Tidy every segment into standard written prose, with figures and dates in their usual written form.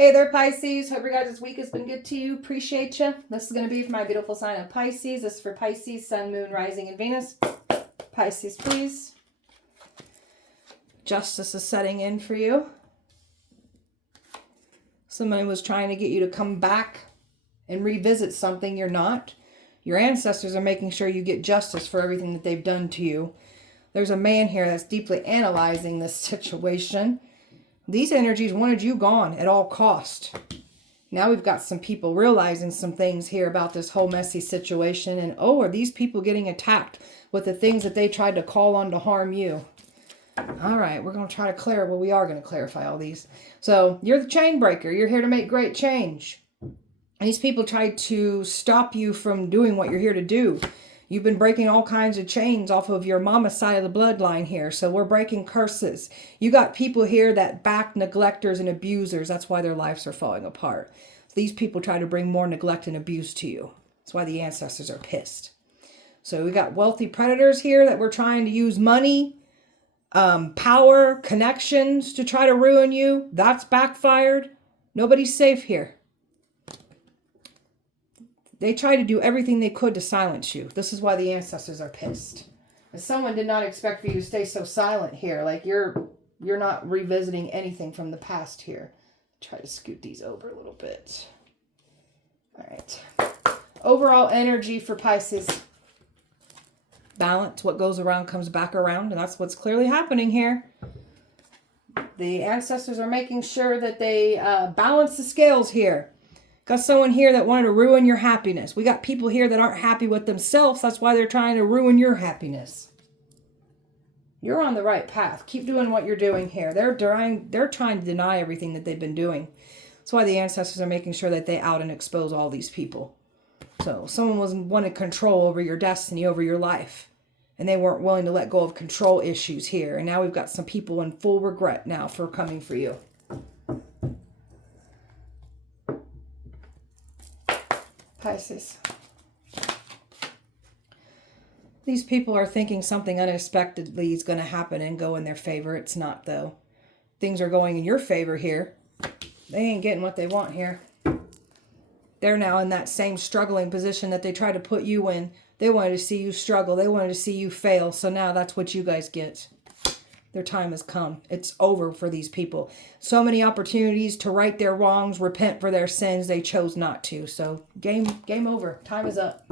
Hey there, Pisces. Hope your guys' week has been good to you. Appreciate you. This is going to be for my beautiful sign of Pisces. This is for Pisces, Sun, Moon, Rising, and Venus. Pisces, please. Justice is setting in for you. Somebody was trying to get you to come back and revisit something you're not. Your ancestors are making sure you get justice for everything that they've done to you. There's a man here that's deeply analyzing this situation. These energies wanted you gone at all cost. Now we've got some people realizing some things here about this whole messy situation. And oh, are these people getting attacked with the things that they tried to call on to harm you? All right, we're going to try to clear. Well, we are going to clarify all these. So you're the chain breaker. You're here to make great change. And these people tried to stop you from doing what you're here to do. You've been breaking all kinds of chains off of your mama's side of the bloodline here. So we're breaking curses. You got people here that back neglectors and abusers. That's why their lives are falling apart. So these people try to bring more neglect and abuse to you. That's why the ancestors are pissed. So we got wealthy predators here that we're trying to use money, power, connections to try to ruin you. That's backfired. Nobody's safe here. They tried to do everything they could to silence you. This is why the ancestors are pissed. And someone did not expect for you to stay so silent here. Like you're not revisiting anything from the past here. Try to scoot these over a little bit. All right. Overall energy for Pisces. Balance. What goes around comes back around. And that's what's clearly happening here. The ancestors are making sure that they balance the scales here. Got someone here that wanted to ruin your happiness. We got people here that aren't happy with themselves. That's why they're trying to ruin your happiness. You're on the right path. Keep doing what you're doing here. They're trying to deny everything that they've been doing. That's why the ancestors are making sure that they out and expose all these people. So someone wanted control over your destiny, over your life. And they weren't willing to let go of control issues here. And now we've got some people in full regret now for coming for you. Pisces. These people are thinking something unexpectedly is going to happen and go in their favor. It's not, though. Things are going in your favor here. They ain't getting what they want here. They're now in that same struggling position that they tried to put you in. They wanted to see you struggle. They wanted to see you fail. So now that's what you guys get. Their time has come. It's over for these people. So many opportunities to right their wrongs, repent for their sins. They chose not to. So game over. Time is up.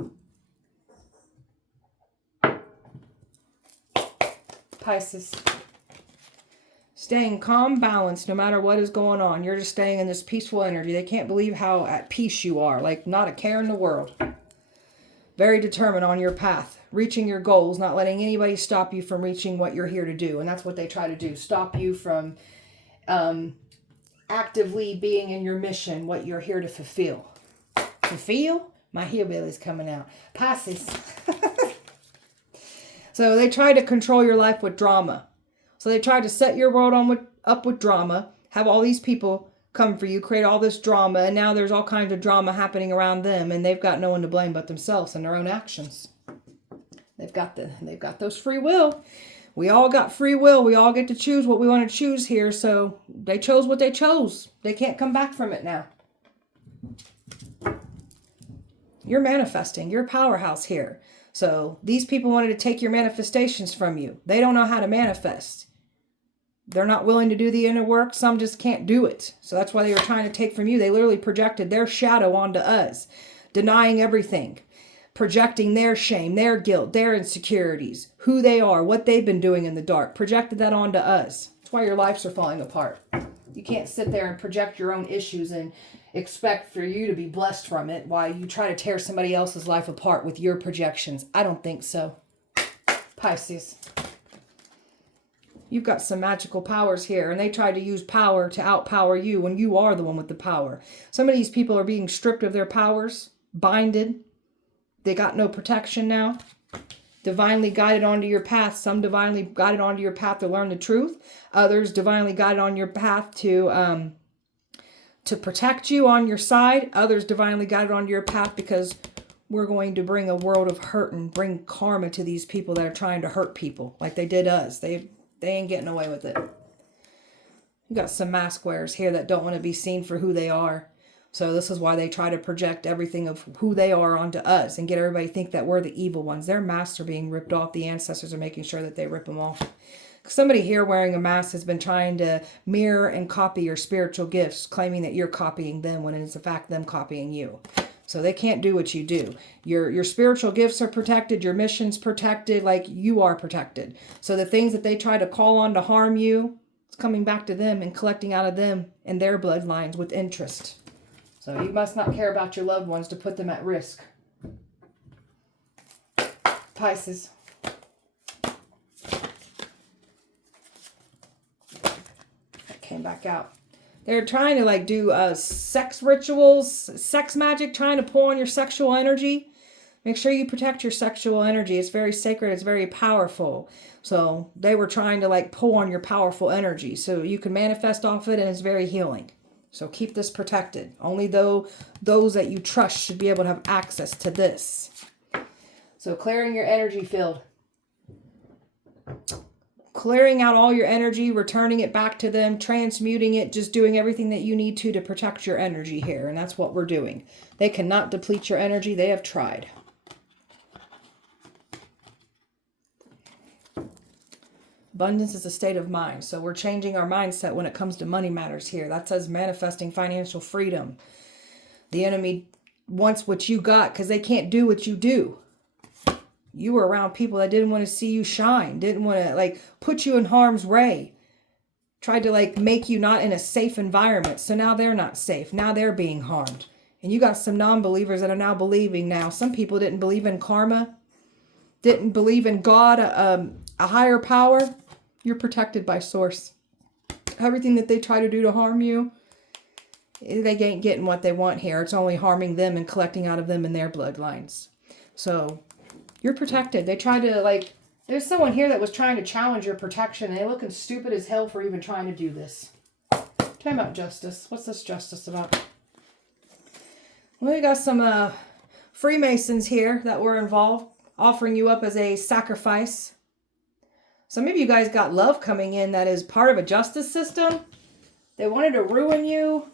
Pisces. Staying calm, balanced, no matter what is going on. You're just staying in this peaceful energy. They can't believe how at peace you are. Like not a care in the world. Very determined on your path, reaching your goals, not letting anybody stop you from reaching what you're here to do. And that's what they try to do, stop you from actively being in your mission, what you're here to fulfill. Fulfill? My hillbilly's coming out. Pisces. So they try to control your life with drama. So they try to set your world up with drama, have all these people come for you, create all this drama, and now there's all kinds of drama happening around them, and they've got no one to blame but themselves and their own actions. They've got those free will. We all got free will. We all get to choose what we want to choose here. So they chose what they chose. They can't come back from it now. You're manifesting. You're a powerhouse here. So these people wanted to take your manifestations from you. They don't know how to manifest. They're not willing to do the inner work. Some just can't do it. So that's why they were trying to take from you. They literally projected their shadow onto us, denying everything, projecting their shame, their guilt, their insecurities, who they are, what they've been doing in the dark, projected that onto us. That's why your lives are falling apart. You can't sit there and project your own issues and expect for you to be blessed from it while you try to tear somebody else's life apart with your projections. I don't think so. Pisces. You've got some magical powers here, and they tried to use power to outpower you when you are the one with the power. Some of these people are being stripped of their powers, binded. They got no protection now. Divinely guided onto your path. Some divinely guided onto your path to learn the truth. Others divinely guided on your path to protect you on your side. Others divinely guided onto your path because we're going to bring a world of hurt and bring karma to these people that are trying to hurt people like they did us. They ain't getting away with it. You got some mask wearers here that don't want to be seen for who they are. So this is why they try to project everything of who they are onto us and get everybody to think that we're the evil ones. Their masks are being ripped off. The ancestors are making sure that they rip them off. Somebody here wearing a mask has been trying to mirror and copy your spiritual gifts, claiming that you're copying them when it is in fact them copying you. So they can't do what you do. Your spiritual gifts are protected. Your mission's protected, like you are protected. So the things that they try to call on to harm you, it's coming back to them and collecting out of them and their bloodlines with interest. So you must not care about your loved ones to put them at risk. Pisces. That came back out. They're trying to like do sex rituals, sex magic, trying to pull on your sexual energy. Make sure you protect your sexual energy. It's very sacred. It's very powerful. So they were trying to like pull on your powerful energy so you can manifest off it, and it's very healing. So keep this protected. Only those that you trust should be able to have access to this. So clearing your energy field. Clearing out all your energy, returning it back to them, transmuting it, just doing everything that you need to protect your energy here. And that's what we're doing. They cannot deplete your energy. They have tried. Abundance is a state of mind. So we're changing our mindset when it comes to money matters here. That says manifesting financial freedom. The enemy wants what you got because they can't do what you do. You were around people that didn't want to see you shine, didn't want to like put you in harm's way. Tried to like make you not in a safe environment. So now they're not safe. Now they're being harmed. And you got some non-believers that are now believing now. Some people didn't believe in karma, didn't believe in God, a higher power. You're protected by source. Everything that they try to do to harm you, they ain't getting what they want here. It's only harming them and collecting out of them and their bloodlines. So you're protected. They try to like, there's someone here that was trying to challenge your protection, and they're looking stupid as hell for even trying to do this. Time out, justice. What's this justice about? Well, we got some Freemasons here that were involved, offering you up as a sacrifice. Some of you guys got love coming in that is part of a justice system. They wanted to ruin you.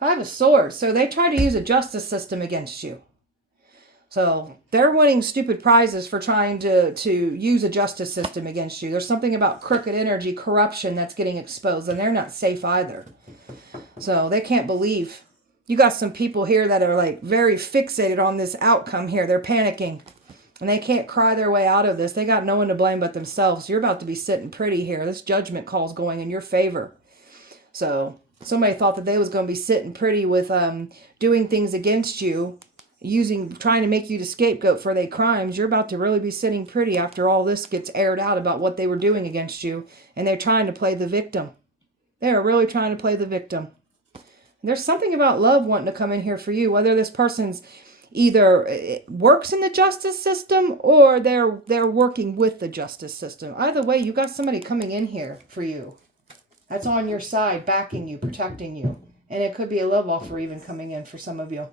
Five of Swords. So they try to use a justice system against you. So they're winning stupid prizes for trying to use a justice system against you. There's something about crooked energy, corruption that's getting exposed, and they're not safe either. So they can't believe. You got some people here that are like very fixated on this outcome here. They're panicking. And they can't cry their way out of this. They got no one to blame but themselves. You're about to be sitting pretty here. This judgment call's going in your favor. So somebody thought that they was going to be sitting pretty with doing things against you, trying to make you the scapegoat for their crimes. You're about to really be sitting pretty after all this gets aired out about what they were doing against you. And they're trying to play the victim. They are really trying to play the victim. There's something about love wanting to come in here for you, whether this person's either works in the justice system or they're working with the justice system. Either way, you got somebody coming in here for you. That's on your side, backing you, protecting you. And it could be a love offer even coming in for some of you.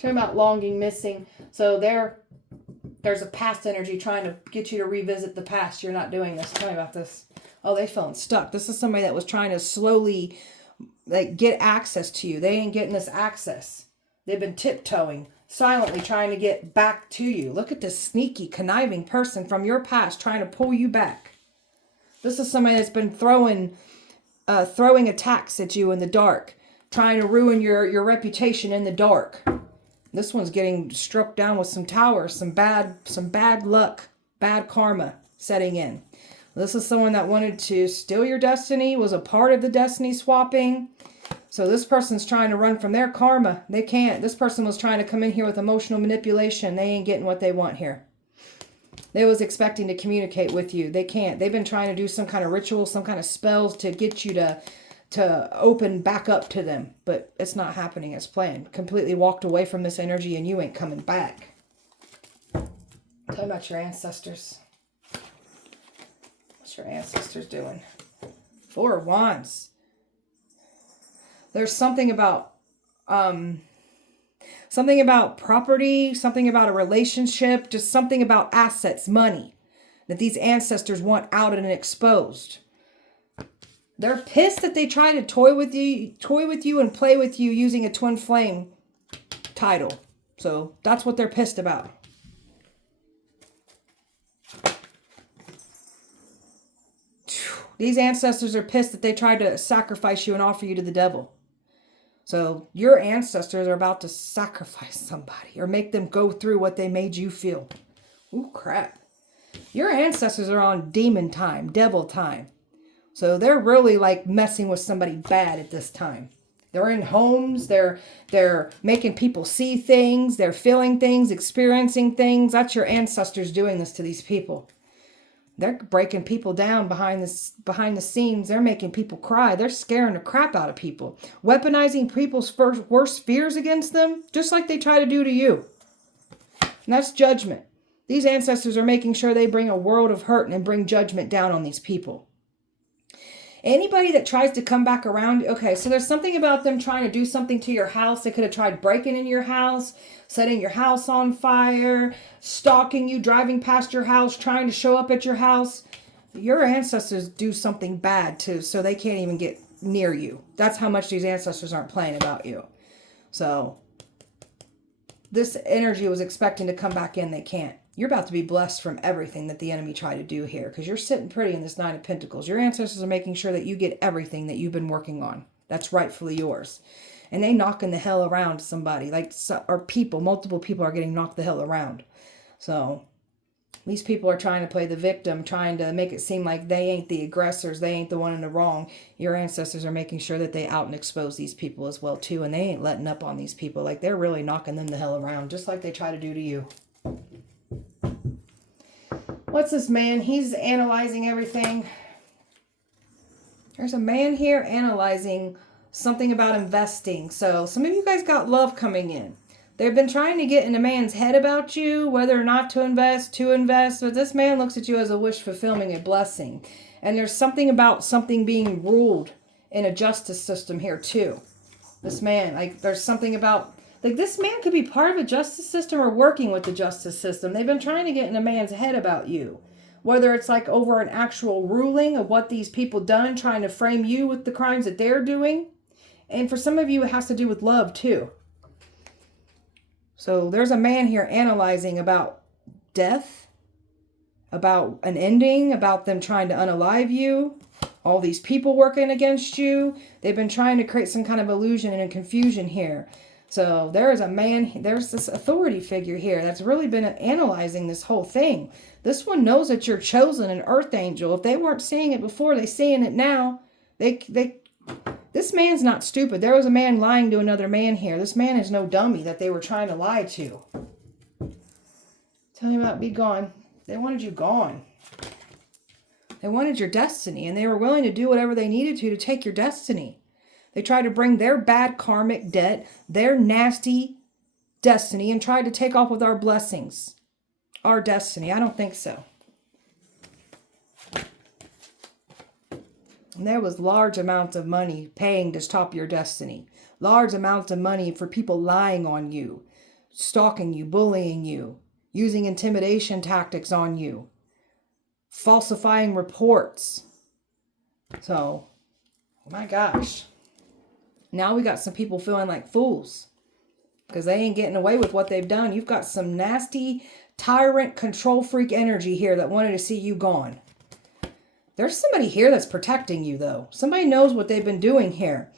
Talking about longing, missing. So there's a past energy trying to get you to revisit the past. You're not doing this. Tell me about this. Oh, they feeling stuck. This is somebody that was trying to slowly like get access to you. They ain't getting this access. They've been tiptoeing, silently trying to get back to you. Look at this sneaky, conniving person from your past trying to pull you back. This is somebody that's been throwing attacks at you in the dark, trying to ruin your reputation in the dark. This one's getting struck down with some towers, some bad luck, bad karma setting in. This is someone that wanted to steal your destiny, was a part of the destiny swapping. So this person's trying to run from their karma. They can't. This person was trying to come in here with emotional manipulation. They ain't getting what they want here. They was expecting to communicate with you. They can't. They've been trying to do some kind of ritual, some kind of spells to get you to open back up to them. But it's not happening as planned. Completely walked away from this energy and you ain't coming back. Tell me about your ancestors. What's your ancestors doing? Four of Wands. There's something about property, something about a relationship, just something about assets, money that these ancestors want out and exposed. They're pissed that they try to toy with you and play with you using a twin flame title. So that's what they're pissed about. These ancestors are pissed that they tried to sacrifice you and offer you to the devil. So your ancestors are about to sacrifice somebody or make them go through what they made you feel. Ooh, crap. Your ancestors are on demon time, devil time. So they're really like messing with somebody bad at this time. They're in homes. They're making people see things. They're feeling things, experiencing things. That's your ancestors doing this to these people. They're breaking people down behind the scenes. They're making people cry. They're scaring the crap out of people. Weaponizing people's worst fears against them, just like they try to do to you. And that's judgment. These ancestors are making sure they bring a world of hurt and bring judgment down on these people. Anybody that tries to come back around, okay, so there's something about them trying to do something to your house. They could have tried breaking in your house, setting your house on fire, stalking you, driving past your house, trying to show up at your house. Your ancestors do something bad too, so they can't even get near you. That's how much these ancestors aren't playing about you. So this energy was expecting to come back in. They can't. You're about to be blessed from everything that the enemy tried to do here because you're sitting pretty in this Nine of Pentacles. Your ancestors are making sure that you get everything that you've been working on. That's rightfully yours. And they knocking the hell around somebody. Or people, multiple people are getting knocked the hell around. So these people are trying to play the victim, trying to make it seem like they ain't the aggressors. They ain't the one in the wrong. Your ancestors are making sure that they out and expose these people as well too. And they ain't letting up on these people. Like they're really knocking them the hell around just like they try to do to you. What's this man? He's analyzing everything. There's a man here analyzing something about investing. So some of you guys got love coming in. They've been trying to get in a man's head about you, whether or not to invest. But this man looks at you as a wish fulfilling, a blessing. And there's something about something being ruled in a justice system here too. This man, like there's something about... Like this man could be part of a justice system or working with the justice system. They've been trying to get in a man's head about you. Whether it's like over an actual ruling of what these people done, trying to frame you with the crimes that they're doing. And for some of you, it has to do with love too. So there's a man here analyzing about death, about an ending, about them trying to unalive you. All these people working against you. They've been trying to create some kind of illusion and confusion here. So there is a man, there's this authority figure here that's really been analyzing this whole thing. This one knows that you're chosen, an earth angel. If they weren't seeing it before, they're seeing it now. This man's not stupid. There was a man lying to another man here. This man is no dummy that they were trying to lie to. Tell him about be gone. They wanted you gone. They wanted your destiny, and they were willing to do whatever they needed to take your destiny. They tried to bring their bad karmic debt, their nasty destiny, and tried to take off with our blessings. Our destiny. I don't think so. And there was large amounts of money paying to stop your destiny. Large amounts of money for people lying on you, stalking you, bullying you, using intimidation tactics on you, falsifying reports. So, my gosh. Now we got some people feeling like fools because they ain't getting away with what they've done. You've got some nasty, tyrant, control freak energy here that wanted to see you gone. There's somebody here that's protecting you, though. Somebody knows what they've been doing here.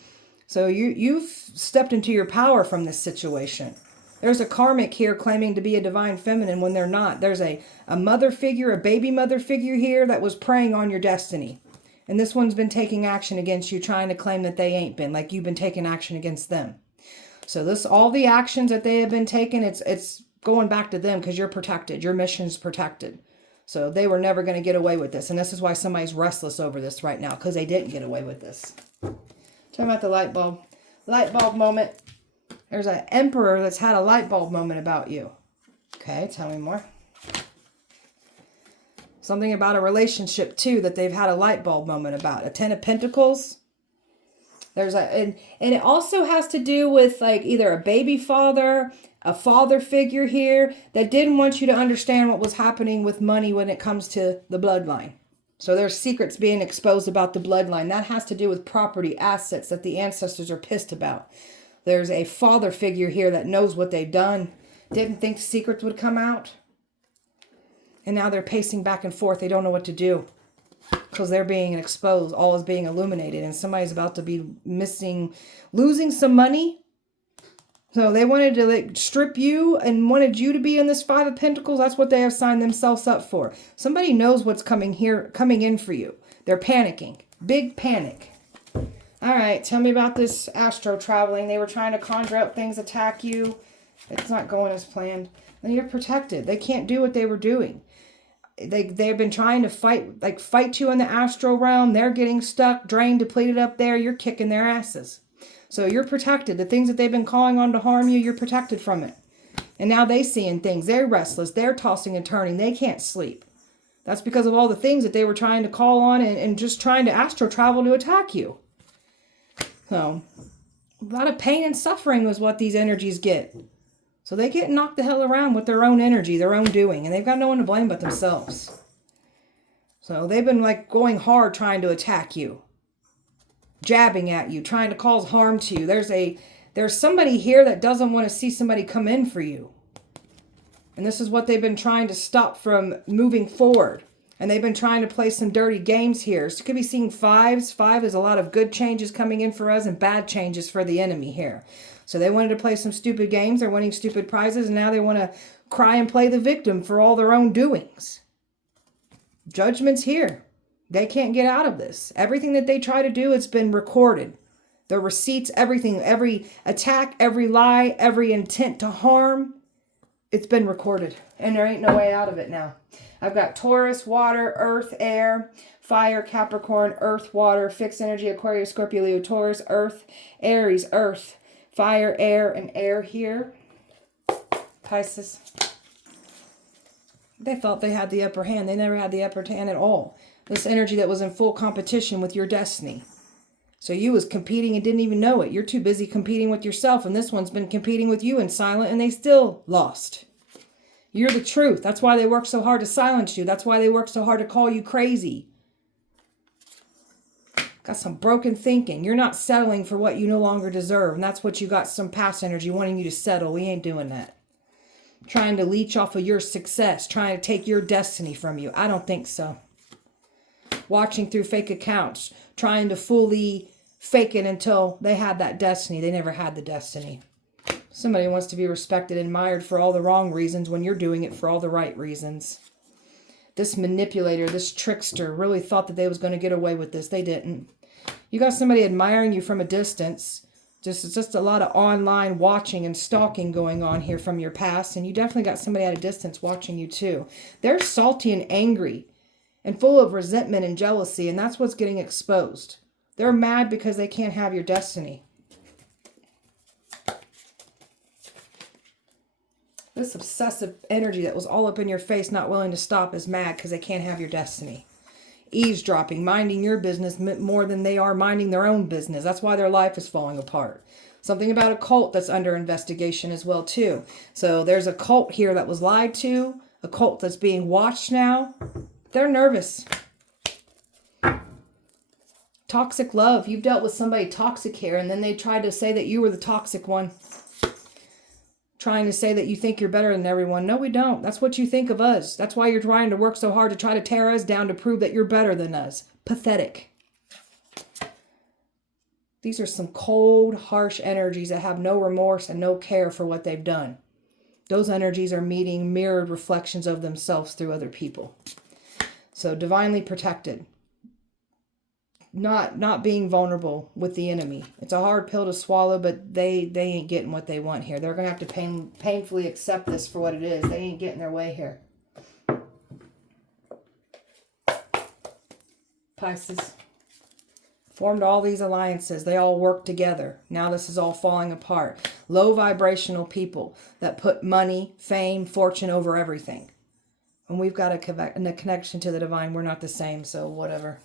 So you've stepped into your power from this situation. There's a karmic here claiming to be a divine feminine when they're not. There's a mother figure, a baby mother figure here that was preying on your destiny. And this one's been taking action against you, trying to claim that they ain't been, like you've been taking action against them. So all the actions that they have been taking, it's going back to them because you're protected. Your mission's protected. So they were never going to get away with this. And this is why somebody's restless over this right now, because they didn't get away with this. Talking about the light bulb. Light bulb moment. There's an emperor that's had a light bulb moment about you. Okay, tell me more. Something about a relationship, too, that they've had a light bulb moment about. A Ten of Pentacles. And it also has to do with like either a baby father, a father figure here that didn't want you to understand what was happening with money when it comes to the bloodline. So there's secrets being exposed about the bloodline. That has to do with property, assets that the ancestors are pissed about. There's a father figure here that knows what they've done. Didn't think secrets would come out. And now they're pacing back and forth. They don't know what to do. Because they're being exposed. All is being illuminated. And somebody's about to be losing some money. So they wanted to like strip you and wanted you to be in this Five of Pentacles. That's what they have signed themselves up for. Somebody knows what's coming in for you. They're panicking. Big panic. All right, tell me about this astro traveling. They were trying to conjure up things, attack you. It's not going as planned. Then you're protected. They can't do what they were doing. They've been trying to fight you in the astral realm. They're getting stuck, drained, depleted up there. You're kicking their asses. So you're protected. The things that they've been calling on to harm you, you're protected from it. And now they're seeing things. They're restless. They're tossing and turning. They can't sleep. That's because of all the things that they were trying to call on and just trying to astro travel to attack you. So a lot of pain and suffering was what these energies get. So they get knocked the hell around with their own energy, their own doing. And they've got no one to blame but themselves. So they've been like going hard trying to attack you. Jabbing at you, trying to cause harm to you. There's somebody here that doesn't want to see somebody come in for you. And this is what they've been trying to stop from moving forward. And they've been trying to play some dirty games here. So you could be seeing fives. 5 is a lot of good changes coming in for us and bad changes for the enemy here. So they wanted to play some stupid games. They're winning stupid prizes. And now they want to cry and play the victim for all their own doings. Judgment's here. They can't get out of this. Everything that they try to do, it's been recorded. The receipts, everything, every attack, every lie, every intent to harm, it's been recorded. And there ain't no way out of it now. I've got Taurus, water, earth, air, fire, Capricorn, earth, water, fixed energy, Aquarius, Scorpio, Leo, Taurus, earth, Aries, earth, fire, air, and air here. Pisces. They thought they had the upper hand. They never had the upper hand at all. This energy that was in full competition with your destiny. So you was competing and didn't even know it. You're too busy competing with yourself. And this one's been competing with you in silent and they still lost. You're the truth. That's why they work so hard to silence you. That's why they work so hard to call you crazy. Got some broken thinking. You're not settling for what you no longer deserve. And that's what you got, some past energy wanting you to settle. We ain't doing that. Trying to leech off of your success. Trying to take your destiny from you. I don't think so. Watching through fake accounts, trying to fully fake it until they had that destiny. They never had the destiny. Somebody wants to be respected and admired for all the wrong reasons when you're doing it for all the right reasons. This manipulator, this trickster really thought that they was going to get away with this. They didn't. You got somebody admiring you from a distance. It's just a lot of online watching and stalking going on here from your past. And you definitely got somebody at a distance watching you too. They're salty and angry. And full of resentment and jealousy. And that's what's getting exposed. They're mad because they can't have your destiny. This obsessive energy that was all up in your face, not willing to stop, is mad because they can't have your destiny. Eavesdropping, minding your business more than they are minding their own business. That's why their life is falling apart. Something about a cult that's under investigation as well too. So there's a cult here that was lied to. A cult that's being watched now. They're nervous. Toxic love. You've dealt with somebody toxic here, and then they tried to say that you were the toxic one. Trying to say that you think you're better than everyone. No, we don't. That's what you think of us. That's why you're trying to work so hard to try to tear us down to prove that you're better than us. Pathetic. These are some cold, harsh energies that have no remorse and no care for what they've done. Those energies are meeting mirrored reflections of themselves through other people. So divinely protected. Not being vulnerable with the enemy. It's a hard pill to swallow, but they ain't getting what they want here. They're going to have to painfully accept this for what it is. They ain't getting their way here. Pisces. Formed all these alliances. They all work together. Now this is all falling apart. Low vibrational people that put money, fame, fortune over everything. And we've got a connection to the divine. We're not the same, so whatever.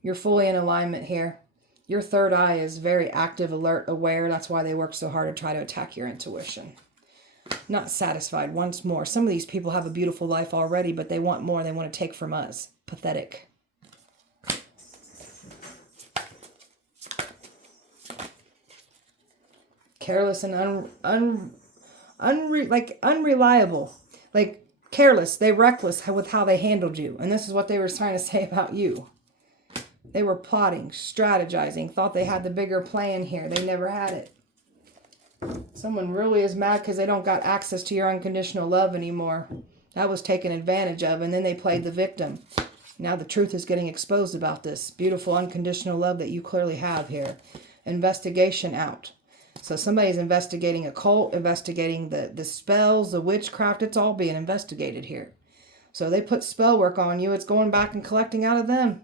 You're fully in alignment here. Your third eye is very active, alert, aware. That's why they work so hard to try to attack your intuition. Not satisfied once more. Some of these people have a beautiful life already, but they want more. They want to take from us. Pathetic. pathetic. Careless and unreliable. Like careless, they reckless with how they handled you. And this is what they were trying to say about you. They were plotting, strategizing, thought they had the bigger plan here. They never had it. Someone really is mad because they don't got access to your unconditional love anymore. That was taken advantage of, and then they played the victim. Now the truth is getting exposed about this beautiful unconditional love that you clearly have here. Investigation out. So somebody's investigating a cult, investigating the spells, the witchcraft. It's all being investigated here. So they put spell work on you. It's going back and collecting out of them.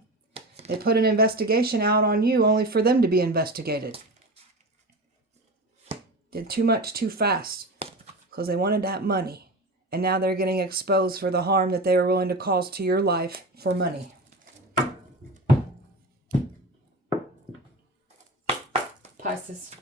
They put an investigation out on you only for them to be investigated. Did too much too fast because they wanted that money. And now they're getting exposed for the harm that they were willing to cause to your life for money. Pisces.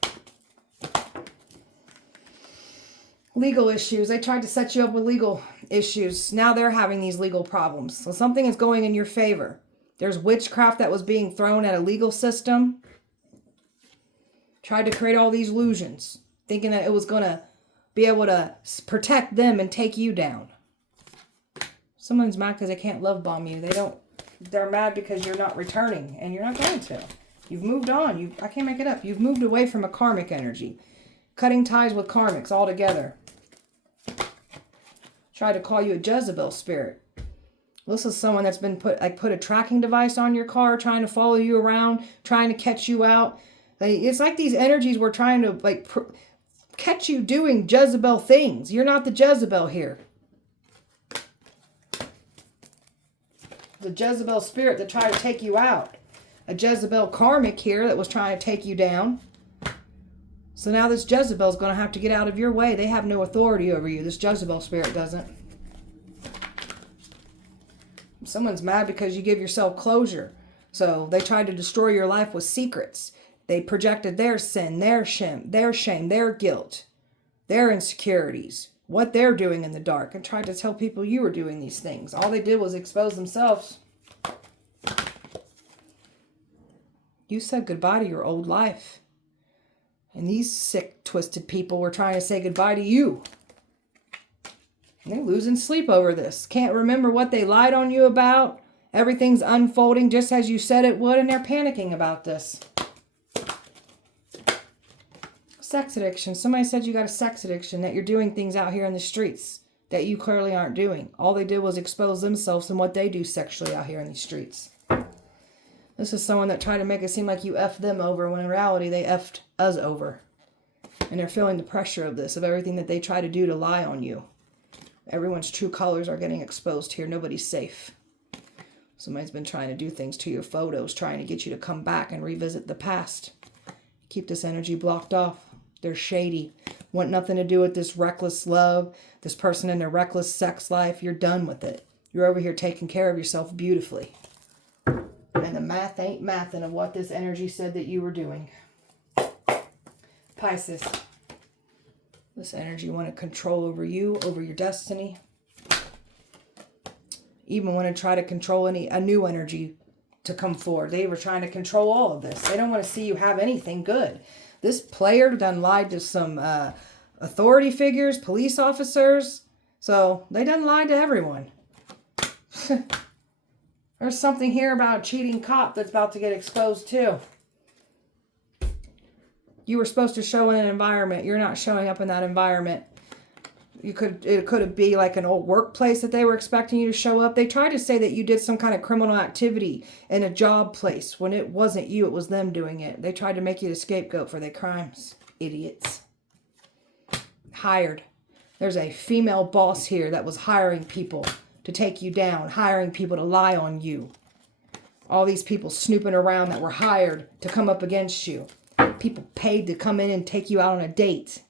Legal issues. They tried to set you up with legal issues. Now they're having these legal problems. So something is going in your favor. There's witchcraft that was being thrown at a legal system. Tried to create all these illusions, thinking that it was going to be able to protect them and take you down. Someone's mad because they can't love bomb you. They're mad because you're not returning, and you're not going to. You've moved on. I can't make it up. You've moved away from a karmic energy. Cutting ties with karmics altogether. Tried to call you a Jezebel spirit. This is someone that's been put a tracking device on your car, trying to follow you around, trying to catch you out. It's like these energies were trying to catch you doing Jezebel things. You're not the Jezebel here. The Jezebel spirit that tried to take you out. A Jezebel karmic here that was trying to take you down. So now this Jezebel is going to have to get out of your way. They have no authority over you. This Jezebel spirit doesn't. Someone's mad because you give yourself closure. So they tried to destroy your life with secrets. They projected their sin, their shame, their guilt, their insecurities, what they're doing in the dark, and tried to tell people you were doing these things. All they did was expose themselves. You said goodbye to your old life. And these sick, twisted people were trying to say goodbye to you. And they're losing sleep over this. Can't remember what they lied on you about. Everything's unfolding just as you said it would, and they're panicking about this. Sex addiction. Somebody said you got a sex addiction, that you're doing things out here in the streets that you clearly aren't doing. All they did was expose themselves and what they do sexually out here in these streets. This is someone that tried to make it seem like you effed them over, when in reality they effed us over. And they're feeling the pressure of this, of everything that they try to do to lie on you. Everyone's true colors are getting exposed here. Nobody's safe. Somebody's been trying to do things to your photos, trying to get you to come back and revisit the past. Keep this energy blocked off. They're shady. Want nothing to do with this reckless love, this person in their reckless sex life. You're done with it. You're over here taking care of yourself beautifully. And the math ain't mathin' of what this energy said that you were doing. Pisces. This energy wanted control over you, over your destiny. Even want to try to control a new energy to come forward. They were trying to control all of this. They don't want to see you have anything good. This player done lied to some authority figures, police officers. So they done lied to everyone. There's something here about a cheating cop that's about to get exposed too. You were supposed to show in an environment. You're not showing up in that environment. It could be like an old workplace that they were expecting you to show up. They tried to say that you did some kind of criminal activity in a job place when it wasn't you, it was them doing it. They tried to make you the scapegoat for their crimes. Idiots. Hired. There's a female boss here that was hiring people to take you down, hiring people to lie on you. All these people snooping around that were hired to come up against you. People paid to come in and take you out on a date.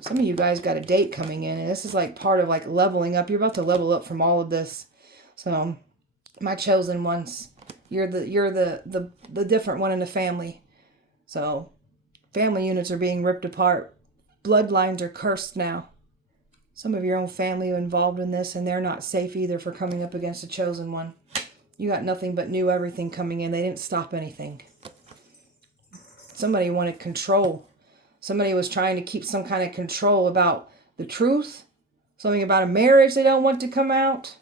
Some of you guys got a date coming in, and this is like part of like leveling up. You're about to level up from all of this. So, my chosen ones, you're the different one in the family. So, family units are being ripped apart. Bloodlines are cursed now. Some of your own family are involved in this, and they're not safe either for coming up against the chosen one. You got nothing but new everything coming in. They didn't stop anything. Somebody wanted control. Somebody was trying to keep some kind of control about the truth. Something about a marriage they don't want to come out.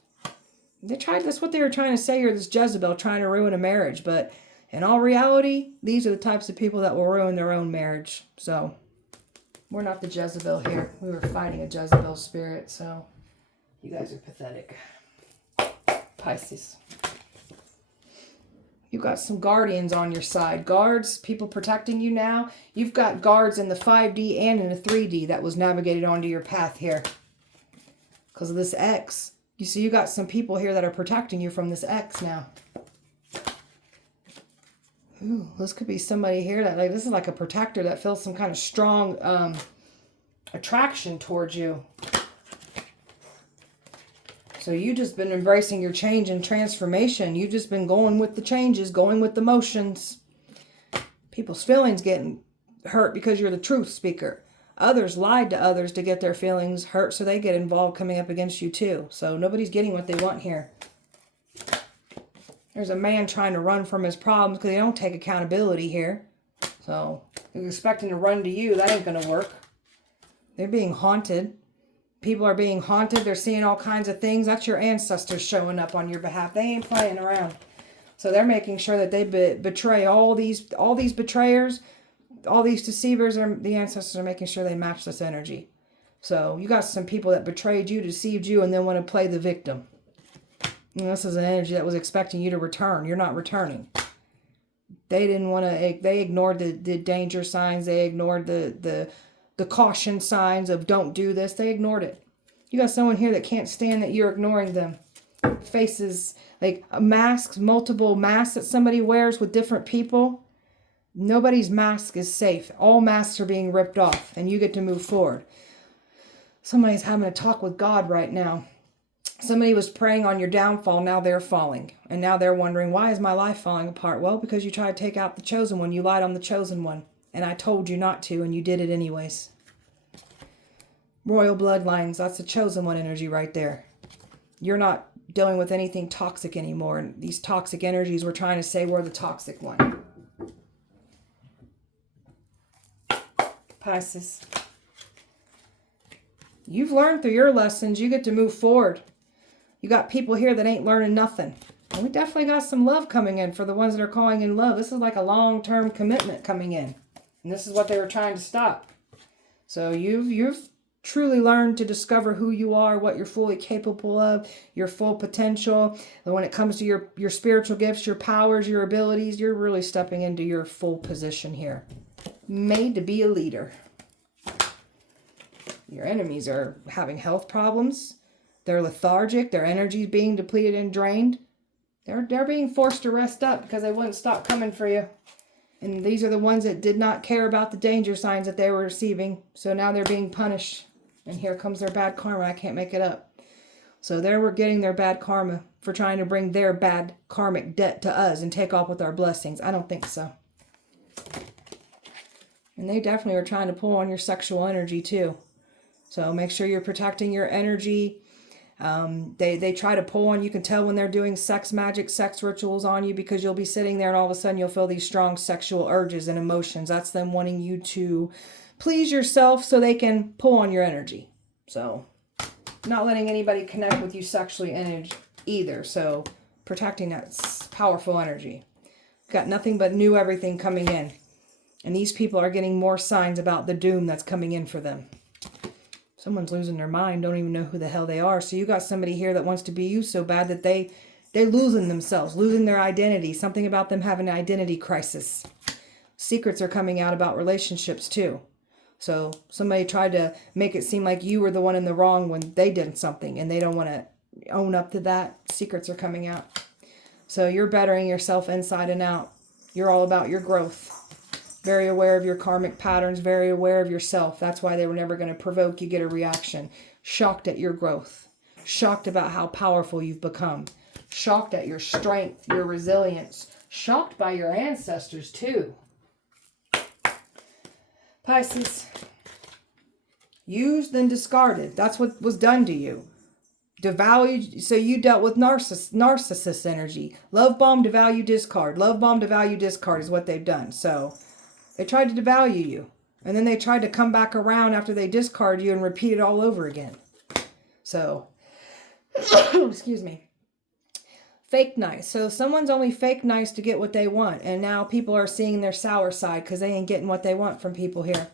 That's what they were trying to say here, this Jezebel trying to ruin a marriage. But in all reality, these are the types of people that will ruin their own marriage. So we're not the Jezebel here. We were fighting a Jezebel spirit, so you guys are pathetic. Pisces. You got some guardians on your side. Guards, people protecting you now. You've got guards in the 5D and in the 3D that was navigated onto your path here. Because of this X. You see, you got some people here that are protecting you from this X now. Ooh, this could be somebody here that, like, this is like a protector that feels some kind of strong attraction towards you. So you just been embracing your change and transformation. You just been going with the changes, going with the motions. People's feelings getting hurt because you're the truth speaker. Others lied to others to get their feelings hurt, so they get involved coming up against you too. So nobody's getting what they want here. There's a man trying to run from his problems because they don't take accountability here. So they're expecting to run to you. That ain't going to work. They're being haunted. People are being haunted. They're seeing all kinds of things. That's your ancestors showing up on your behalf. They ain't playing around. So they're making sure that they betray all these betrayers, all these deceivers. The ancestors are making sure they match this energy. So you got some people that betrayed you, deceived you, and then want to play the victim. And this is an energy that was expecting you to return. You're not returning. They didn't want to. They ignored the danger signs. They ignored the caution signs of don't do this. They ignored it. You got someone here that can't stand that you're ignoring them. Faces like masks, multiple masks that somebody wears with different people. Nobody's mask is safe. All masks are being ripped off, and you get to move forward. Somebody's having a talk with God right now. Somebody was praying on your downfall. Now they're falling. And now they're wondering, why is my life falling apart? Well, because you tried to take out the chosen one. You lied on the chosen one. And I told you not to, and you did it anyways. Royal bloodlines. That's the chosen one energy right there. You're not dealing with anything toxic anymore. And these toxic energies, we're trying to say we're the toxic one. Pisces. You've learned through your lessons. You get to move forward. You got people here that ain't learning nothing. And we definitely got some love coming in for the ones that are calling in love. This is like a long-term commitment coming in. And this is what they were trying to stop. So you've truly learned to discover who you are, what you're fully capable of, your full potential. And when it comes to your spiritual gifts, your powers, your abilities, you're really stepping into your full position here. Made to be a leader. Your enemies are having health problems. They're lethargic. Their energy is being depleted and drained. They're being forced to rest up because they wouldn't stop coming for you. And these are the ones that did not care about the danger signs that they were receiving. So now they're being punished. And here comes their bad karma. I can't make it up. So they were getting their bad karma for trying to bring their bad karmic debt to us and take off with our blessings. I don't think so. And they definitely are trying to pull on your sexual energy too. So make sure you're protecting your energy. They try to pull on, you can tell when they're doing sex magic, sex rituals on you, because you'll be sitting there and all of a sudden you'll feel these strong sexual urges and emotions. That's them wanting you to please yourself so they can pull on your energy. So not letting anybody connect with you sexually either. So protecting that powerful energy. Got nothing but new everything coming in. And these people are getting more signs about the doom that's coming in for them. Someone's losing their mind, don't even know who the hell they are. So you got somebody here that wants to be you so bad that they're losing themselves, losing their identity. Something about them having an identity crisis. Secrets are coming out about relationships too. So somebody tried to make it seem like you were the one in the wrong when they did something and they don't want to own up to that. Secrets are coming out. So you're bettering yourself inside and out. You're all about your growth. Very aware of your karmic patterns, very aware of yourself. That's why they were never going to provoke you, get a reaction. Shocked at your growth. Shocked about how powerful you've become. Shocked at your strength, your resilience. Shocked by your ancestors too. Pisces, Used, then discarded. That's what was done to you. Devalued, so you dealt with narcissist energy. Love bomb, devalue, discard. Love bomb, devalue, discard is what they've done. So they tried to devalue you. And then they tried to come back around after they discard you and repeat it all over again. So, excuse me. Fake nice. So someone's only fake nice to get what they want. And now people are seeing their sour side because they ain't getting what they want from people here.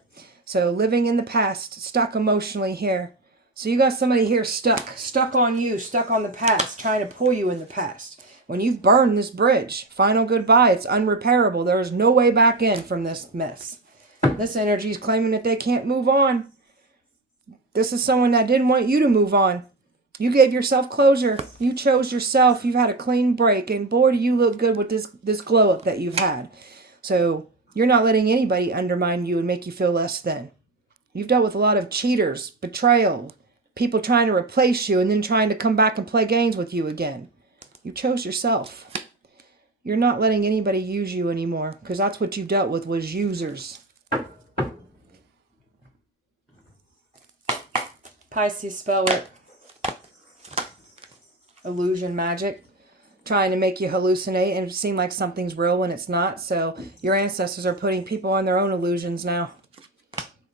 So living in the past, stuck emotionally here. So you got somebody here stuck on you, stuck on the past, trying to pull you in the past. When you've burned this bridge, final goodbye, it's unrepairable. There is no way back in from this mess. This energy is claiming that they can't move on. This is someone that didn't want you to move on. You gave yourself closure. You chose yourself. You've had a clean break. And boy, do you look good with this glow up that you've had. So you're not letting anybody undermine you and make you feel less than. You've dealt with a lot of cheaters, betrayal, people trying to replace you and then trying to come back and play games with you again. You chose yourself. You're not letting anybody use you anymore because that's what you dealt with, was users. Pisces, spell it. Illusion, magic. Trying to make you hallucinate and seem like something's real when it's not. So your ancestors are putting people on their own illusions now.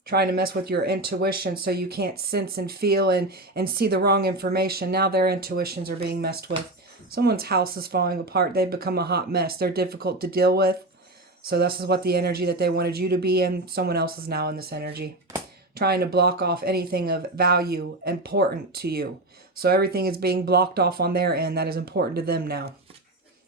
Trying to mess with your intuition so you can't sense and feel and see the wrong information. Now their intuitions are being messed with. Someone's house is falling apart. They've become a hot mess. They're difficult to deal with. So this is what the energy that they wanted you to be in. Someone else is now in this energy. Trying to block off anything of value important to you. So everything is being blocked off on their end that is important to them now.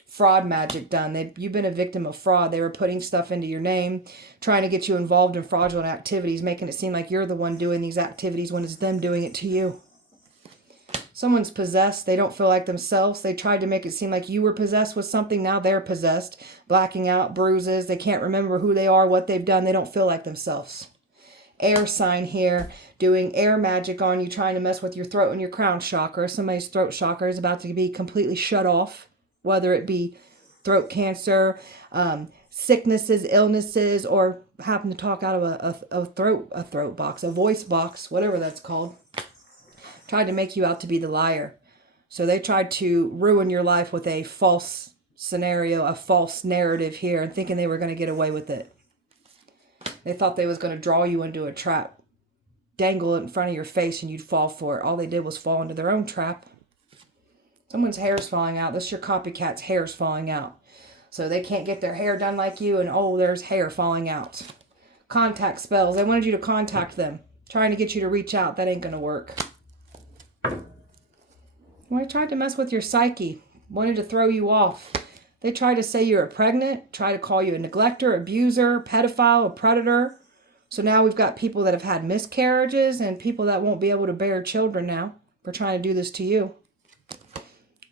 Fraud magic done. You've been a victim of fraud. They were putting stuff into your name, trying to get you involved in fraudulent activities, making it seem like you're the one doing these activities when it's them doing it to you. Someone's possessed. They don't feel like themselves. They tried to make it seem like you were possessed with something. Now they're possessed. Blacking out, bruises. They can't remember who they are, what they've done. They don't feel like themselves. Air sign here, doing air magic on you, trying to mess with your throat and your crown chakra. Somebody's throat chakra is about to be completely shut off, whether it be throat cancer, sicknesses, illnesses, or happen to talk out of a throat box, a voice box, whatever that's called. Tried to make you out to be the liar. So they tried to ruin your life with a false scenario, a false narrative here, and thinking they were going to get away with it. They thought they was going to draw you into a trap, dangle it in front of your face, and you'd fall for it. All they did was fall into their own trap. Someone's hair's falling out. This is your copycat's hair's falling out. So they can't get their hair done like you, and oh, there's hair falling out. Contact spells. They wanted you to contact them, trying to get you to reach out. That ain't going to work. Well, they tried to mess with your psyche, wanted to throw you off. They tried to say you're pregnant, try to call you a neglector, abuser, pedophile, a predator. So now we've got people that have had miscarriages and people that won't be able to bear children now for trying to do this to you.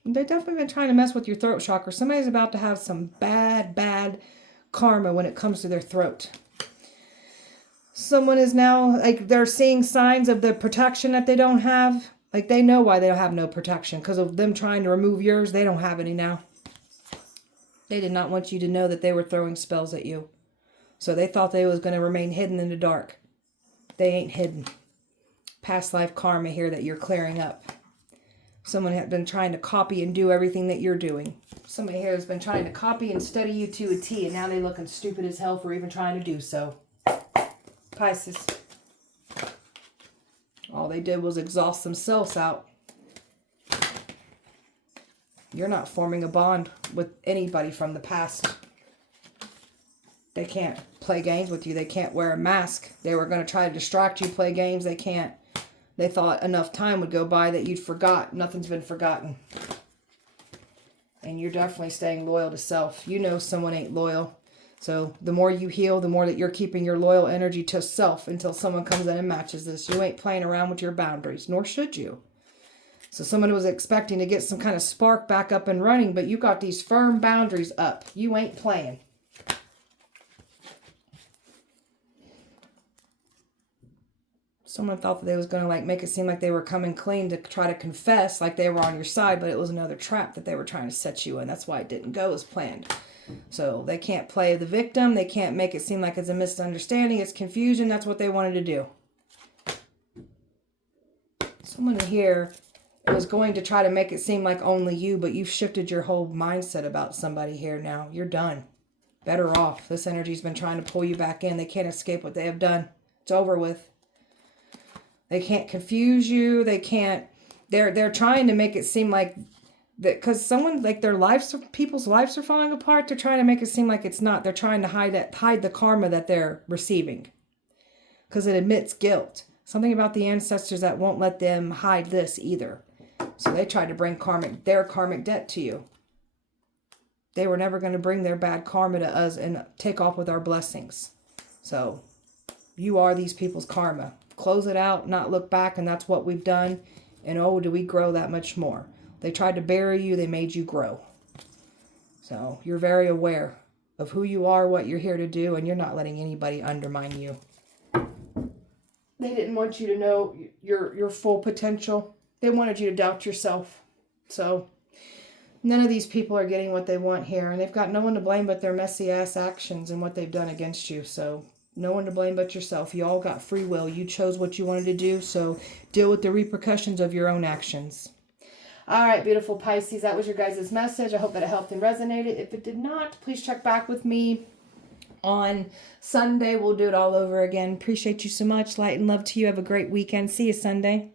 They've definitely been trying to mess with your throat chakra. Somebody's about to have some bad karma when it comes to their throat. Someone is now, like, they're seeing signs of the protection that they don't have. Like, they know why they don't have no protection. Because of them trying to remove yours, they don't have any now. They did not want you to know that they were throwing spells at you. So they thought they was going to remain hidden in the dark. They ain't hidden. Past life karma here that you're clearing up. Someone had been trying to copy and do everything that you're doing. Somebody here has been trying to copy and study you to a T, and now they're looking stupid as hell for even trying to do so. Pisces. All they did was exhaust themselves out. You're not forming a bond with anybody from the past. They can't play games with you. They can't wear a mask. They were going to try to distract you, play games. They can't. They thought enough time would go by that you'd forgot. Nothing's been forgotten. And you're definitely staying loyal to self. You know someone ain't loyal. So the more you heal, the more that you're keeping your loyal energy to self until someone comes in and matches this. You ain't playing around with your boundaries, nor should you. So someone was expecting to get some kind of spark back up and running, but you got these firm boundaries up. You ain't playing. Someone thought that they was going to make it seem like they were coming clean to try to confess like they were on your side, but it was another trap that they were trying to set you in. That's why it didn't go as planned. So they can't play the victim. They can't make it seem like it's a misunderstanding. It's confusion. That's what they wanted to do. Someone here was going to try to make it seem like only you, but you've shifted your whole mindset about somebody here now. You're done. Better off. This energy's been trying to pull you back in. They can't escape what they have done. It's over with. They can't confuse you. They can't. They're trying to make it seem like that because someone like people's lives are falling apart. They're trying to make it seem like it's not. They're trying to hide the karma that they're receiving because it admits guilt. Something about the ancestors that won't let them hide this either. So they tried to bring their karmic debt to you. They were never going to bring their bad karma to us and take off with our blessings. So you are these people's karma. Close it out, not look back, and that's what we've done. And oh, do we grow that much more. They tried to bury you, they made you grow. So you're very aware of who you are, what you're here to do, and you're not letting anybody undermine you. They didn't want you to know your full potential. They wanted you to doubt yourself. So none of these people are getting what they want here. And they've got no one to blame but their messy ass actions and what they've done against you. So no one to blame but yourself. You all got free will. You chose what you wanted to do. So deal with the repercussions of your own actions. All right, beautiful Pisces. That was your guys' message. I hope that it helped and resonated. If it did not, please check back with me on Sunday. We'll do it all over again. Appreciate you so much. Light and love to you. Have a great weekend. See you Sunday.